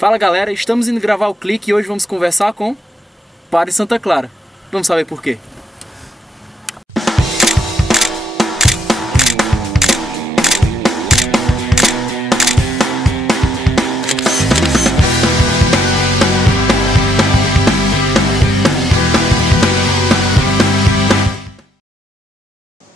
Fala galera, estamos indo gravar o Clique e hoje vamos conversar com o Padre Santa Clara. Vamos saber por quê.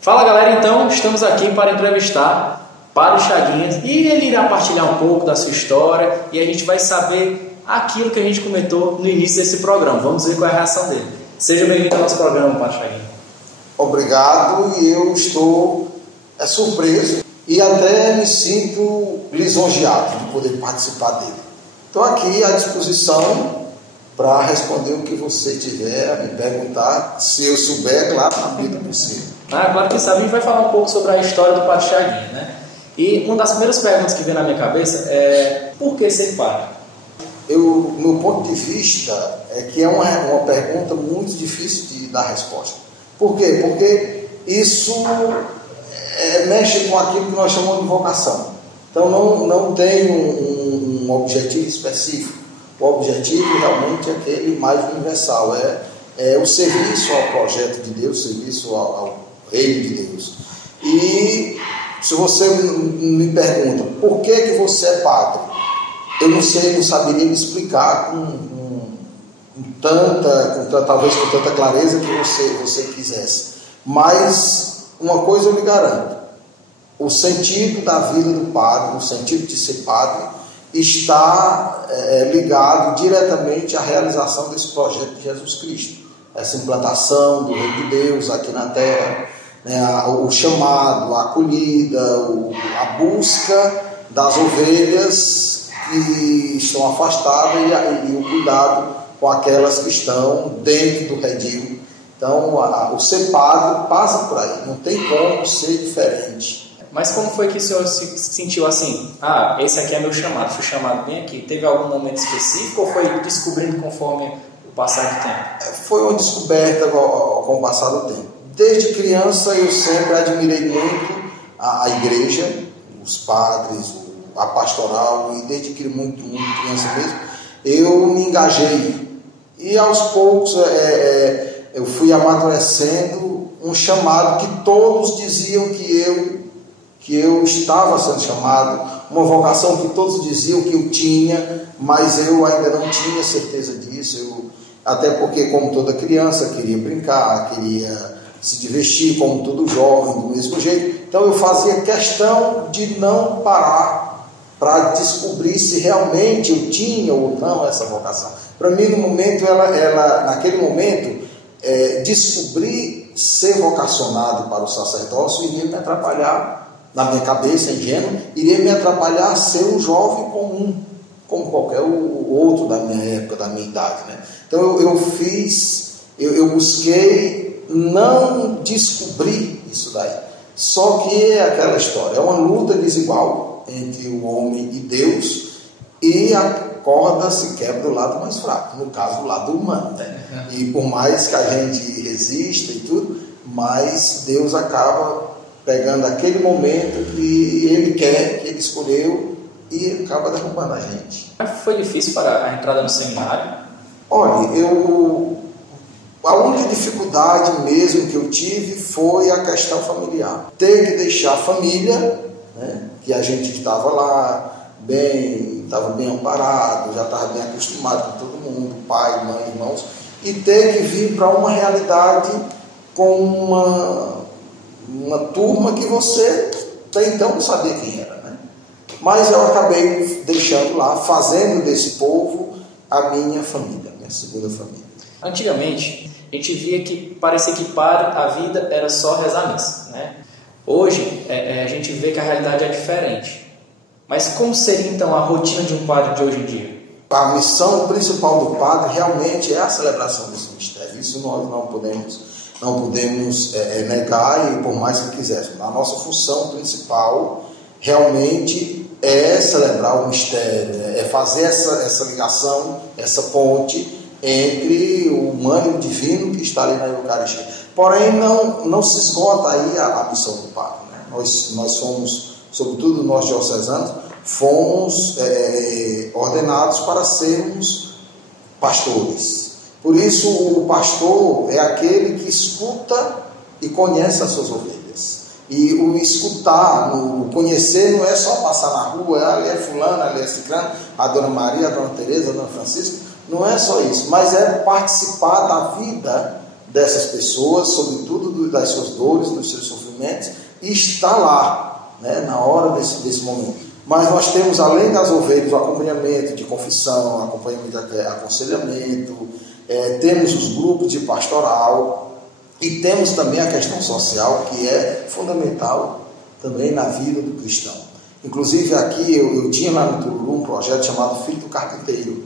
Fala galera, então estamos aqui para entrevistar Padre Chaguinhas e ele irá partilhar um pouco da sua história e a gente vai saber aquilo que a gente comentou no início desse programa. Vamos ver qual é a reação dele. Seja bem-vindo ao nosso programa, Padre Chaguinhas. Obrigado, e eu estou surpreso e até me sinto lisonjeado de poder participar dele. Estou aqui à disposição para responder o que você tiver a me perguntar, se eu souber, claro, na medida do possível. Claro que sabe, a gente vai falar um pouco sobre a história do Padre Chaguinhas, né? E uma das primeiras perguntas que vem na minha cabeça é: por que ser padre? Meu ponto de vista é que é uma pergunta muito difícil de dar resposta. Por quê? Porque isso mexe com aquilo que nós chamamos de vocação. Então não tem um objetivo específico. O objetivo realmente é aquele mais universal, é o serviço ao projeto de Deus, o serviço ao reino de Deus. E se você me pergunta por que você é padre, eu não saberia me explicar talvez com tanta clareza que você quisesse. Mas uma coisa eu lhe garanto: o sentido da vida do padre, o sentido de ser padre, está ligado diretamente à realização desse projeto de Jesus Cristo, essa implantação do reino de Deus aqui na terra, né, o chamado, a acolhida, a busca das ovelhas que estão afastadas e o cuidado com aquelas que estão dentro do redil. Então, o ser padre passa por aí, não tem como ser diferente. Mas como foi que o senhor se sentiu assim? Esse aqui é meu chamado, fui chamado bem aqui. Teve algum momento específico ou foi descobrindo conforme o passar do tempo? Foi uma descoberta com o passar do tempo. Desde criança eu sempre admirei muito a igreja, os padres, a pastoral, e desde que muito criança mesmo, eu me engajei. E aos poucos eu fui amadurecendo um chamado que todos diziam que eu estava sendo chamado, uma vocação que todos diziam que eu tinha, mas eu ainda não tinha certeza disso. Até porque, como toda criança, queria brincar, queria se divertir, como todo jovem, do mesmo jeito. Então eu fazia questão de não parar para descobrir se realmente eu tinha ou não essa vocação. Para mim, no momento, naquele momento, descobrir ser vocacionado para o sacerdócio iria me atrapalhar, na minha cabeça ingênua, iria me atrapalhar a ser um jovem comum, como qualquer outro da minha época, da minha idade, né? Então eu busquei não descobrir isso daí. Só que é aquela história, é uma luta desigual entre o homem e Deus, e a corda se quebra do lado mais fraco, no caso do lado humano, né? E por mais que a gente resista e tudo, mas Deus acaba pegando aquele momento que Ele quer, que Ele escolheu, e acaba derrubando a gente. Foi difícil para a entrada no seminário? Olha, a única dificuldade mesmo que eu tive foi a questão familiar. Ter que deixar a família, né, que a gente estava lá, estava bem amparado, já estava bem acostumado com todo mundo, pai, mãe, irmãos, e ter que vir para uma realidade com uma turma que você até então não sabia quem era, né? Mas eu acabei deixando lá, fazendo desse povo a minha família, a minha segunda família. Antigamente, a gente via que parecia que para a vida era só rezar a missa, né? Hoje, a gente vê que a realidade é diferente. Mas como seria então a rotina de um padre de hoje em dia? A missão principal do padre realmente é a celebração desse mistério. Isso nós não podemos negar, e por mais que quiséssemos. A nossa função principal realmente é celebrar o mistério, é fazer essa ligação, essa ponte entre o humano e o divino que está ali na Eucaristia. Porém, não se esgota aí a missão do padre, né? Nós somos, sobretudo nós diocesanos, fomos ordenados para sermos pastores. Por isso, o pastor é aquele que escuta e conhece as suas ovelhas. E o escutar, o conhecer, não é só passar na rua, ali é fulano, ali é ciclano, a dona Maria, a dona Teresa, a dona Francisca, não é só isso, mas é participar da vida dessas pessoas, sobretudo das suas dores, dos seus sofrimentos, e estar lá, né, na hora desse momento. Mas nós temos, além das ovelhas, o acompanhamento de confissão, acompanhamento de aconselhamento, temos os grupos de pastoral, e temos também a questão social, que é fundamental também na vida do cristão. Inclusive aqui eu tinha lá no Tururu um projeto chamado Filho do Carpinteiro,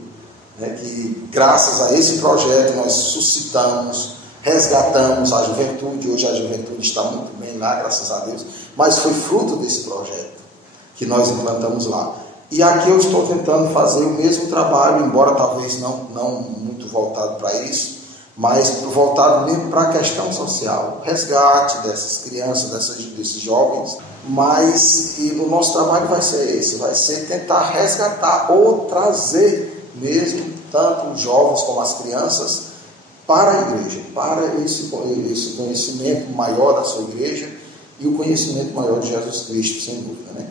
né, que graças a esse projeto nós suscitamos, resgatamos a juventude. Hoje a juventude está muito bem lá, graças a Deus, mas foi fruto desse projeto que nós implantamos lá. E aqui eu estou tentando fazer o mesmo trabalho, embora talvez não muito voltado para isso, mas voltado mesmo para a questão social, resgate dessas crianças, desses jovens. Mas o nosso trabalho vai ser esse, vai ser tentar resgatar ou trazer mesmo tanto os jovens como as crianças para a igreja, para esse conhecimento maior da sua igreja e o conhecimento maior de Jesus Cristo, sem dúvida, né?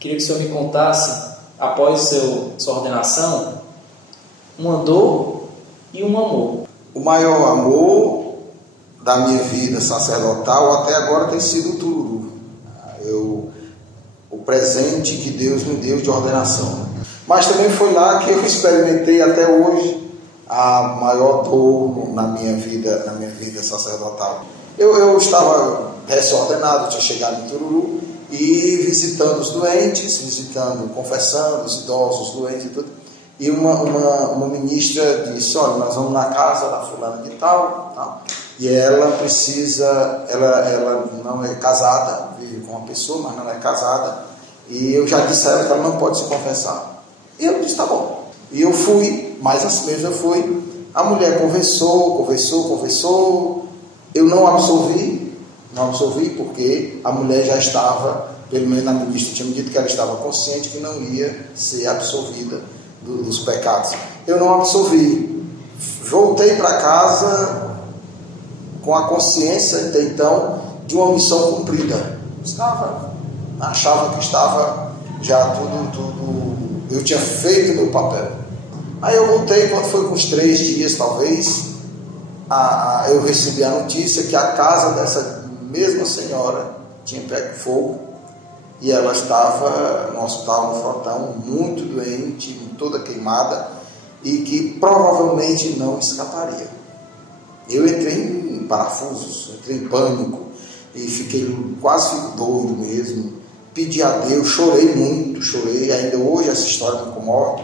Queria que o senhor me contasse, após sua ordenação, uma dor e um amor. O maior amor da minha vida sacerdotal até agora tem sido o Tururu. O presente que Deus me deu de ordenação. Mas também foi lá que eu experimentei até hoje a maior dor na minha vida sacerdotal. Eu estava recém-ordenado, tinha chegado em Tururu, e visitando os doentes, confessando os idosos, os doentes e tudo. E uma ministra disse: olha, nós vamos na casa da fulana de tal, e ela não é casada, vive com uma pessoa, mas não é casada, e eu já disse a ela que ela não pode se confessar. E ela disse: tá bom. E eu fui, mas assim mesmo eu fui. A mulher conversou, eu não absolvi porque a mulher já estava, pelo menos na ministra tinha me dito que ela estava consciente que não ia ser absolvida dos pecados. Eu não absolvi. Voltei para casa com a consciência, até então, de uma missão cumprida. Achava que estava já tudo, eu tinha feito o meu papel. Aí eu voltei, quando foi com uns 3 dias talvez, eu recebi a notícia que a casa dessa mesma senhora tinha pego fogo e ela estava no hospital, no Frotão, muito doente, toda queimada, e que provavelmente não escaparia. Eu entrei em parafusos, entrei em pânico e quase fico doido mesmo. Pedi a Deus, chorei muito, ainda hoje essa história me incomoda.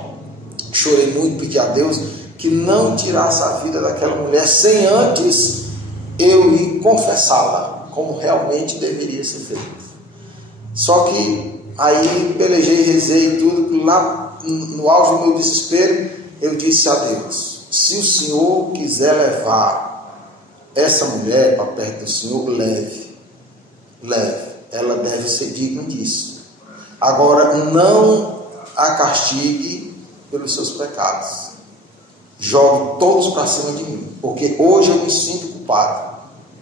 Chorei muito, pedi a Deus que não tirasse a vida daquela mulher sem antes eu ir confessá-la, como realmente deveria ser feito. Só que aí pelejei, rezei tudo, lá no auge do meu desespero, eu disse a Deus: se o Senhor quiser levar essa mulher para perto do Senhor, leve, ela deve ser digna disso. Agora, não a castigue pelos seus pecados, jogue todos para cima de mim, porque hoje eu me sinto culpado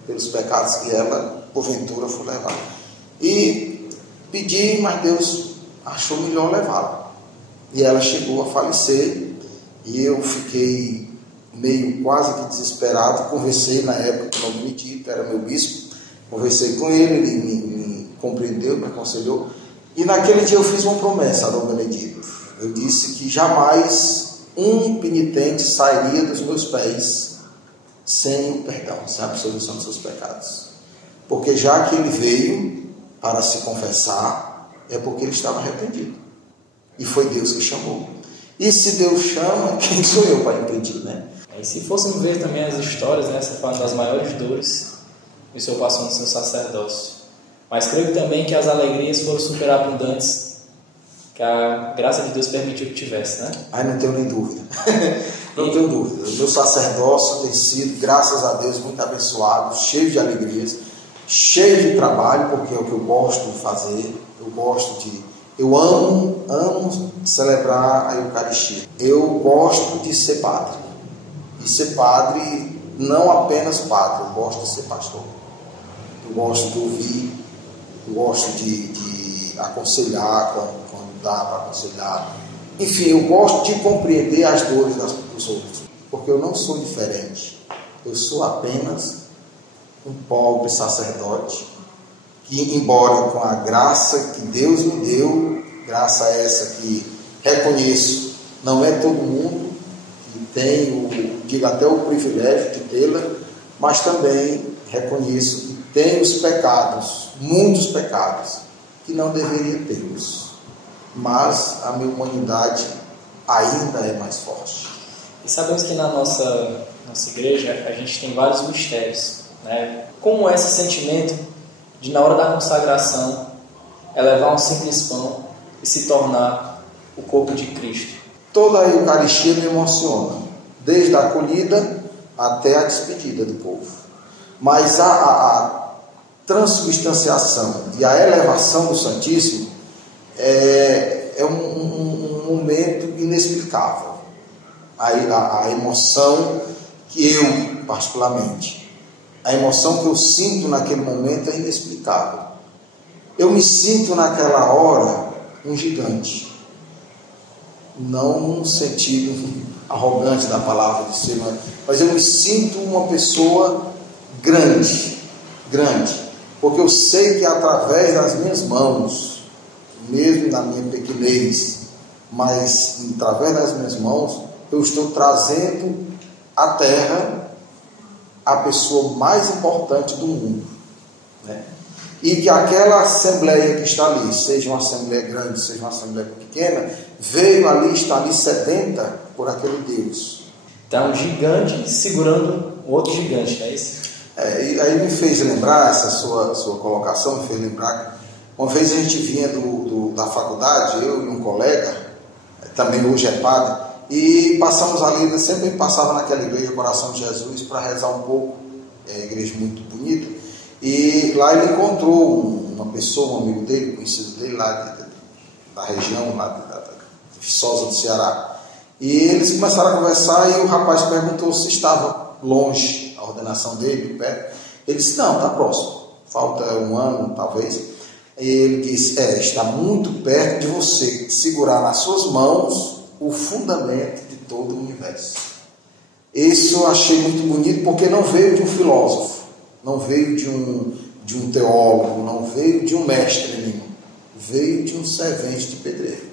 pelos pecados que ela porventura for levar. E pedi, mas Deus achou melhor levá-la, e ela chegou a falecer. E eu fiquei meio quase que desesperado. Conversei na época com o Benedito, era meu bispo, conversei com ele me compreendeu, me aconselhou, e naquele dia eu fiz uma promessa a Dom Benedito. Eu disse que jamais um penitente sairia dos meus pés sem o perdão, sem a absolvição dos seus pecados, porque já que ele veio para se confessar, é porque ele estava arrependido, e foi Deus que chamou. E se Deus chama, quem sou eu para impedir, né? E se fôssemos ver também as histórias, né, essa foi uma das maiores dores que o Senhor passou no seu sacerdócio. Mas creio também que as alegrias foram superabundantes, que a graça de Deus permitiu que tivesse, né? Não tenho nem dúvida. Não tenho dúvida. O meu sacerdócio tem sido, graças a Deus, muito abençoado, cheio de alegrias, cheio de trabalho, porque é o que eu gosto de fazer. Eu gosto Eu amo celebrar a Eucaristia. Eu gosto de ser padre. E ser padre, não apenas padre, eu gosto de ser pastor. Eu gosto de ouvir, eu gosto de aconselhar quando dá para aconselhar. Enfim, eu gosto de compreender as dores dos outros, porque eu não sou diferente. Eu sou apenas um pobre sacerdote que, embora com a graça que Deus me deu, graça essa que reconheço, não é todo mundo que tem, digo até o privilégio de tê-la, mas também reconheço que tem os pecados, muitos pecados, que não deveria tê-los. Mas a minha humanidade ainda é mais forte. E sabemos que na nossa igreja a gente tem vários mistérios, né? Como é esse sentimento de, na hora da consagração, elevar um simples pão e se tornar o corpo de Cristo? Toda a Eucaristia me emociona, desde a acolhida até a despedida do povo. Mas a transubstanciação e a elevação do Santíssimo é um momento inexplicável. A emoção que eu, particularmente, a emoção que eu sinto naquele momento é inexplicável. Eu me sinto naquela hora um gigante, não no sentido arrogante da palavra de ser, mas eu me sinto uma pessoa grande, porque eu sei que através das minhas mãos, mesmo na minha pequenez, mas através das minhas mãos, eu estou trazendo à terra a pessoa mais importante do mundo, né? E que aquela assembleia que está ali, seja uma assembleia grande, seja uma assembleia pequena, veio ali, está ali sedenta por aquele Deus. Então, um gigante segurando um outro gigante, não é isso? E aí me fez lembrar, essa sua colocação me fez lembrar, uma vez a gente vinha da faculdade, eu e um colega, também hoje é padre, e passamos ali, sempre passava naquela igreja Coração de Jesus para rezar um pouco, é uma igreja muito bonita, e lá ele encontrou uma pessoa, um amigo dele, conhecido dele lá da região, lá de Viçosa do Ceará, e eles começaram a conversar e o rapaz perguntou se estava longe a ordenação dele, perto. Ele disse, não, está próximo, falta um ano talvez. E ele disse, está muito perto de você segurar nas suas mãos o fundamento de todo o universo. Isso eu achei muito bonito, porque não veio de um filósofo, não veio de um teólogo, não veio de um mestre nenhum, veio de um servente de pedreiro.